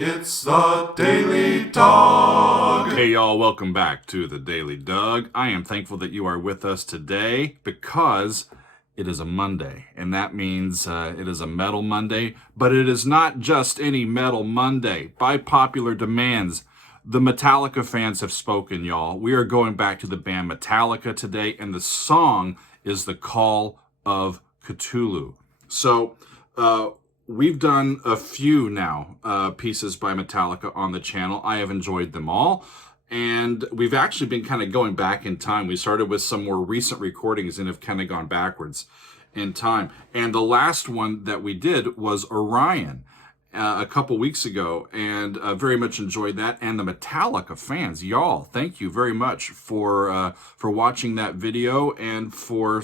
It's the Daily Dog. Hey y'all, welcome back to the Daily Doug. I am thankful that you are with us today because it is a Monday, and that means it is a Metal Monday, but it is not just any Metal Monday. By popular demands, the Metallica fans have spoken, y'all. We are going back to the band Metallica today, and the song is the Call of Ktulu. So, we've done a few now pieces by Metallica on the channel. I have enjoyed them all. And we've actually been kind of going back in time. We started with some more recent recordings and have kind of gone backwards in time. And the last one that we did was Orion a couple weeks ago, and very much enjoyed that. And the Metallica fans, y'all, thank you very much for watching that video and for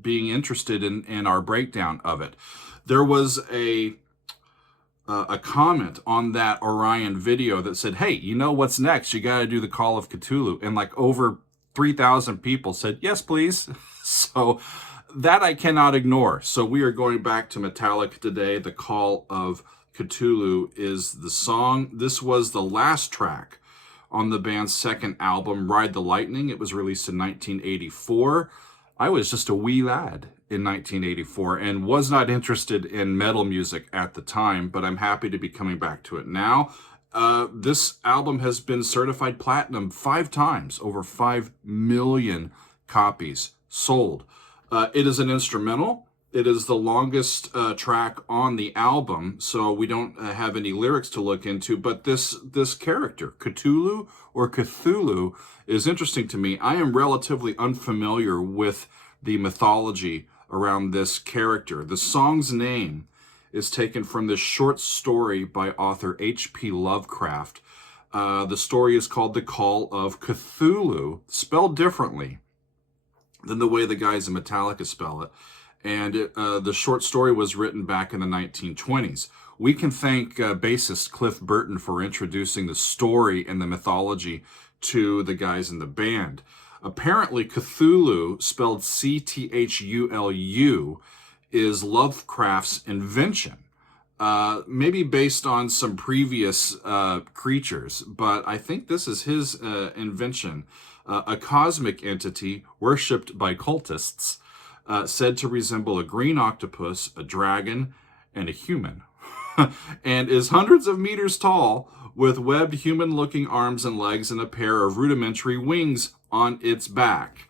being interested in our breakdown of it. There was a comment on that Orion video that said, hey, you know what's next? You got to do the Call of Ktulu. And like over 3,000 people said, yes, please. So that I cannot ignore. So we are going back to Metallica today. The Call of Ktulu is the song. This was the last track on the band's second album, Ride the Lightning. It was released in 1984. I was just a wee lad in 1984 and was not interested in metal music at the time, but I'm happy to be coming back to it now. This album has been certified platinum 5 times, over 5 million copies sold. It is an instrumental. It is the longest track on the album, so we don't have any lyrics to look into, but this character, Ktulu or Cthulhu, is interesting to me. I am relatively unfamiliar with the mythology around this character. The song's name is taken from this short story by author H.P. Lovecraft. The story is called The Call of Cthulhu, spelled differently than the way the guys in Metallica spell it. And the short story was written back in the 1920s. We can thank bassist Cliff Burton for introducing the story and the mythology to the guys in the band. Apparently, Cthulhu, spelled C-T-H-U-L-U, is Lovecraft's invention. Maybe based on some previous creatures, but I think this is his invention. A cosmic entity worshipped by cultists, said to resemble a green octopus, a dragon, and a human, and is hundreds of meters tall, with webbed human-looking arms and legs and a pair of rudimentary wings on its back.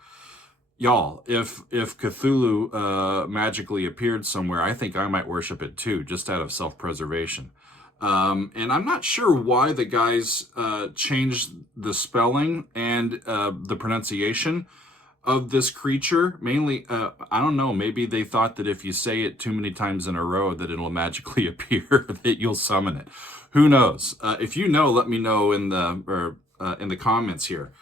Y'all, if Cthulhu magically appeared somewhere, I think I might worship it too, just out of self-preservation. And I'm not sure why the guys changed the spelling and the pronunciation of this creature. Mainly, I don't know, maybe they thought that if you say it too many times in a row that it'll magically appear, that you'll summon it. Who knows? If you know, let me know in the comments here.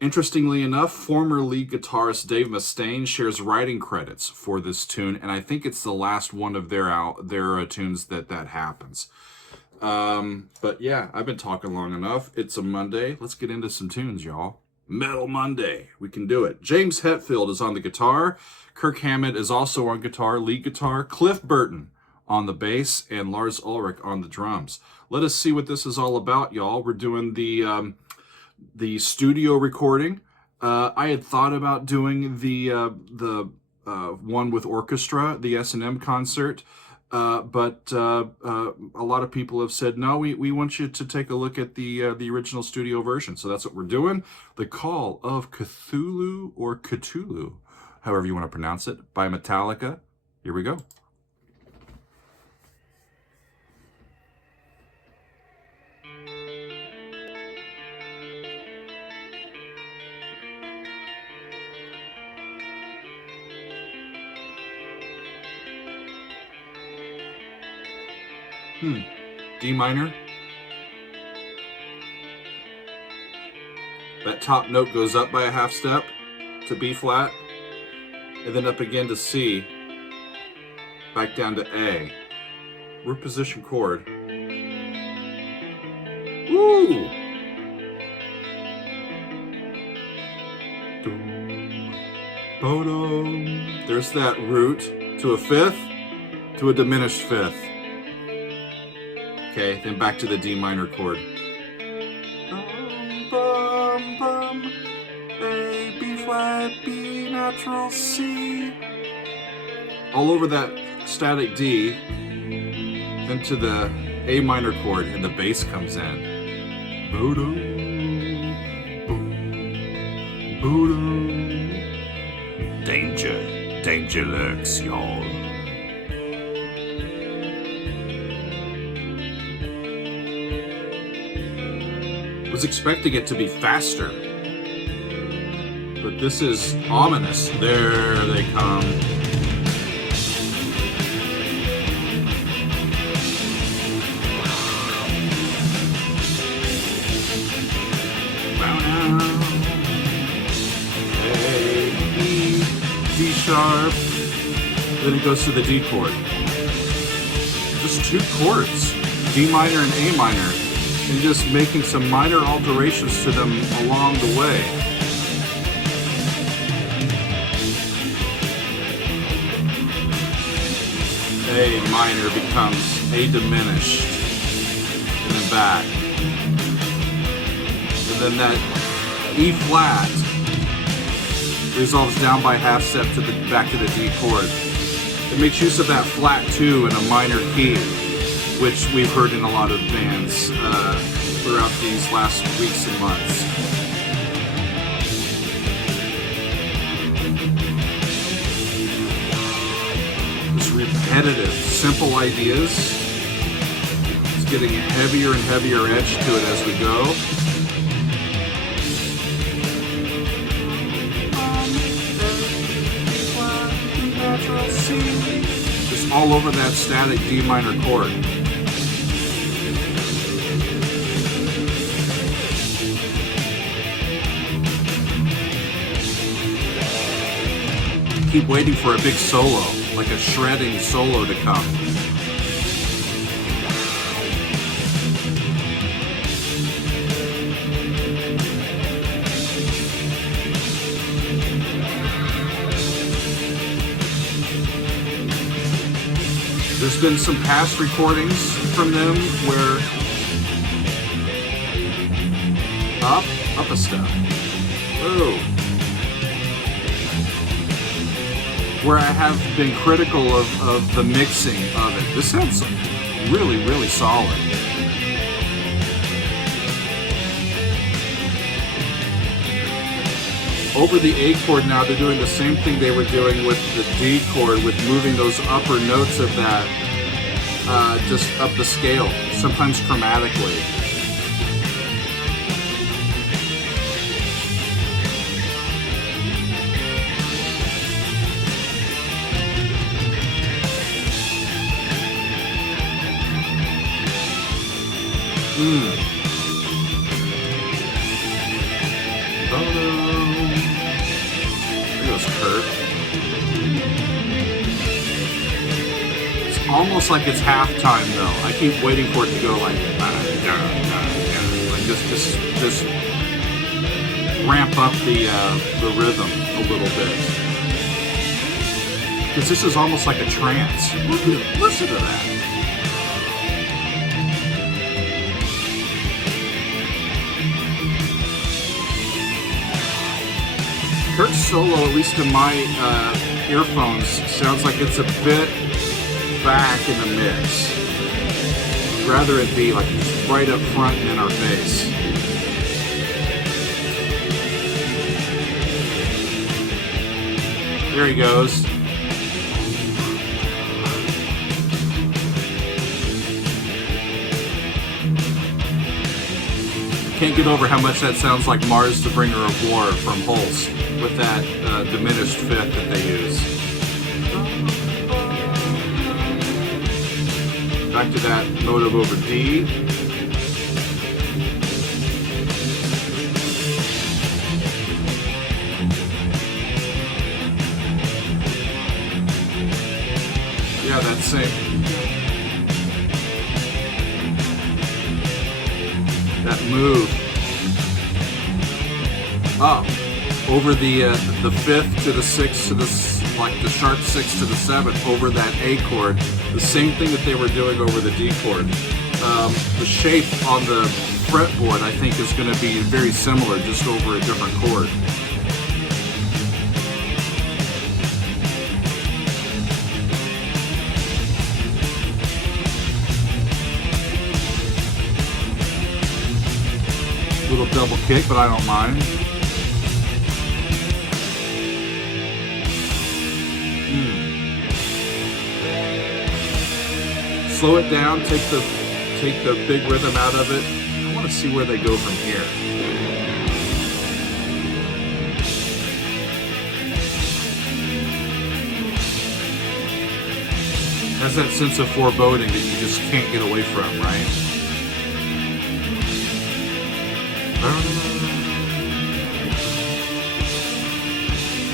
Interestingly enough, former lead guitarist Dave Mustaine shares writing credits for this tune, and I think it's the last one of their tunes that happens. But yeah, I've been talking long enough. It's a Monday. Let's get into some tunes, y'all. Metal Monday. We can do it. James Hetfield is on the guitar. Kirk Hammett is also on guitar, lead guitar. Cliff Burton on the bass, and Lars Ulrich on the drums. Let us see what this is all about, y'all. We're doing the studio recording. I had thought about doing the one with orchestra, the S&M concert, but a lot of people have said, no, we want you to take a look at the original studio version. So that's what we're doing. The Call of Cthulhu, or Cthulhu, however you want to pronounce it, by Metallica. Here we go. D minor. That top note goes up by a half step to B flat, and then up again to C, back down to A. Root position chord. Woo! There's that root to a fifth, to a diminished fifth. Okay, then back to the D minor chord. Bum, bum, A, B flat, B natural, C. All over that static D, then to the A minor chord, and the bass comes in. Danger, danger lurks, y'all. Was expecting it to be faster, but this is ominous. There they come. A, E, D sharp, then it goes to the D chord. Just 2 chords, D minor and A minor, and just making some minor alterations to them along the way. A minor becomes A diminished, and then back. And then that E flat resolves down by half step to the back to the D chord. It makes use of that flat 2 in a minor key, which we've heard in a lot of bands throughout these last weeks and months. Just repetitive, simple ideas. It's getting a heavier and heavier edge to it as we go. Just all over that static D minor chord. Keep waiting for a big solo, like a shredding solo to come. There's been some past recordings from them where up a step. Oh. Where I have been critical of the mixing of it. This sounds really, really solid. Over the A chord now, they're doing the same thing they were doing with the D chord, with moving those upper notes of that just up the scale, sometimes chromatically. It's almost like it's halftime though. I keep waiting for it to go like just ramp up the rhythm a little bit. Because this is almost like a trance. Listen to that. Kurt's solo, at least in my earphones, sounds like it's a bit back in the mix. I'd rather it be like right up front and in our face. There he goes. Can't get over how much that sounds like Mars the Bringer of War from Holst, with that diminished fifth that they use. Back to that motive over D. Yeah, that same. That move up over the fifth to the sixth to the sharp 6 to the 7 over that A chord, the same thing that they were doing over the D chord. The shape on the fretboard, I think, is going to be very similar, just over a different chord. Little double kick, but I don't mind. Slow it down, take the big rhythm out of it. I want to see where they go from here. Has that sense of foreboding that you just can't get away from, right?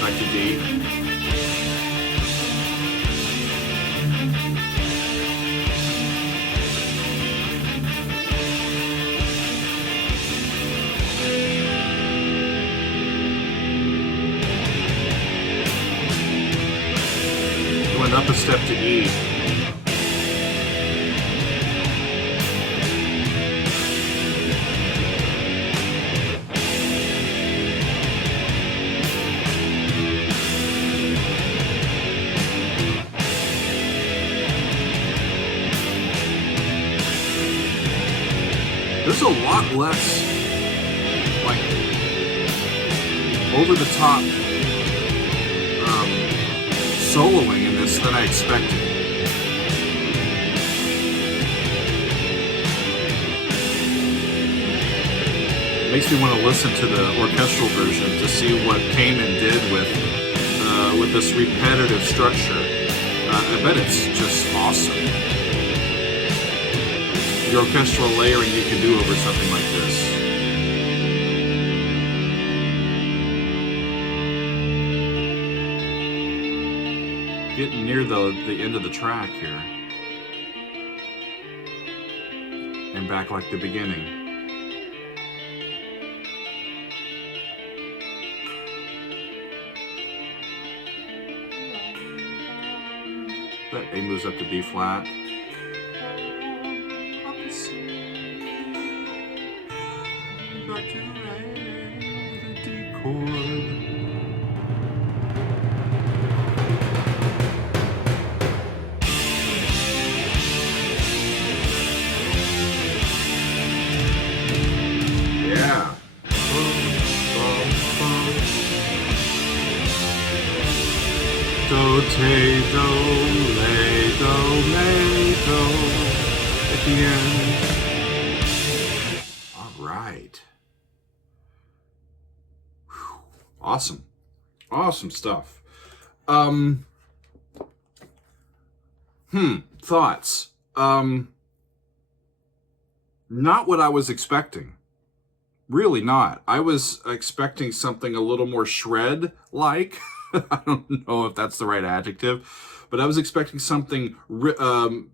Back to D. Going up a step to E. There's a lot less, like, over the top soloing in this than I expected. Makes me want to listen to the orchestral version to see what Kamen did with this repetitive structure. I bet it's just awesome. The orchestral layering you can do over something like this. Getting near the end of the track here. And back like the beginning. That A moves up to B flat. Back to the D chord. Yeah. Do, te, do, le, do, me, do. At the end. All right. Whew. Awesome. Awesome stuff. Thoughts. Not what I was expecting. Really not. I was expecting something a little more shred-like. I don't know if that's the right adjective, but I was expecting something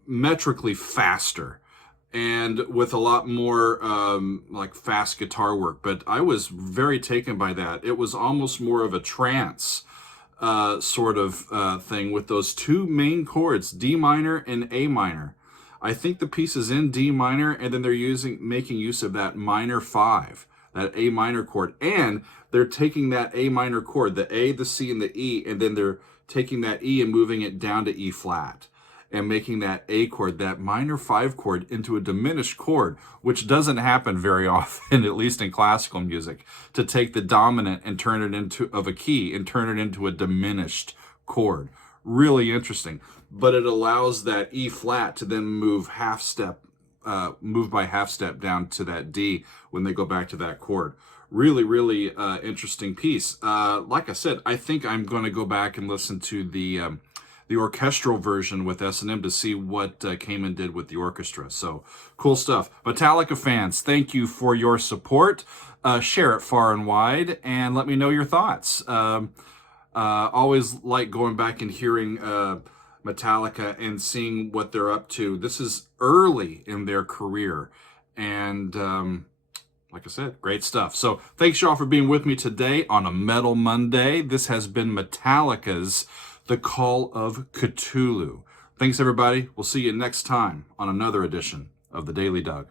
metrically faster and with a lot more like fast guitar work. But I was very taken by that. It was almost more of a trance sort of thing with those two main chords, D minor and A minor. I think the piece is in D minor, and then they're making use of that minor 5, that A minor chord, and they're taking that A minor chord, the A, the C, and the E, and then they're taking that E and moving it down to E flat, and making that A chord, that minor 5 chord, into a diminished chord, which doesn't happen very often, at least in classical music, to take the dominant and turn it into, of a key, and turn it into a diminished chord. Really interesting. But it allows that E flat to then move by half step down to that D when they go back to that chord. Really, really interesting piece. Like I said, I think I'm going to go back and listen to the orchestral version with S&M to see what Kamen did with the orchestra. So cool stuff. Metallica fans, thank you for your support. Share it far and wide, and let me know your thoughts. Always like going back and hearing Metallica and seeing what they're up to. This is early in their career, and like I said, great stuff. So thanks y'all for being with me today on a Metal Monday. This has been Metallica's The Call of Ktulu. Thanks everybody. We'll see you next time on another edition of the Daily Dog.